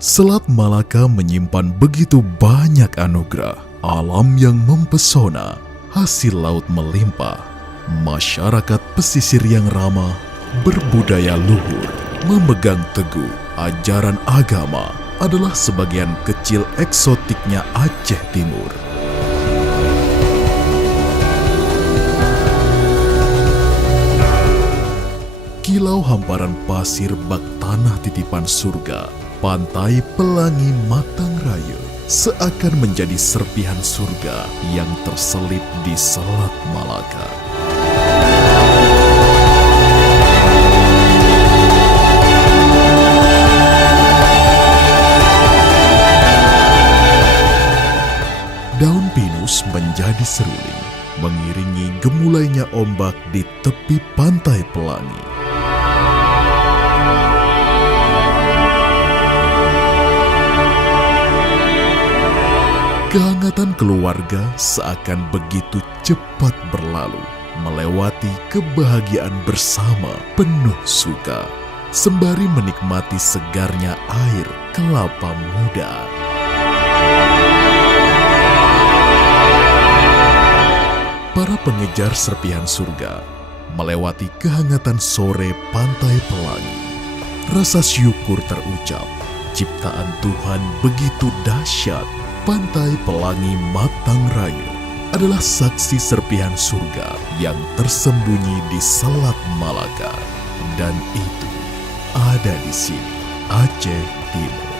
Selat Malaka menyimpan begitu banyak anugerah, alam yang mempesona, hasil laut melimpah, masyarakat pesisir yang ramah, berbudaya luhur, memegang teguh ajaran agama adalah sebagian kecil eksotiknya Aceh Timur. Kilau hamparan pasir bak tanah titipan surga, pantai Pelangi Matang Raya seakan menjadi serpihan surga yang terselip di Selat Malaka. Daun pinus menjadi seruling, mengiringi gemulainya ombak di tepi pantai Pelangi. Kehangatan keluarga seakan begitu cepat berlalu, melewati kebahagiaan bersama penuh suka, sembari menikmati segarnya air kelapa muda. Para pengejar serpihan surga melewati kehangatan sore pantai Pelangi. Rasa syukur terucap, ciptaan Tuhan begitu dahsyat. Pantai Pelangi Matang Raya adalah saksi serpihan surga yang tersembunyi di Selat Malaka. Dan itu ada di sini, Aceh Timur.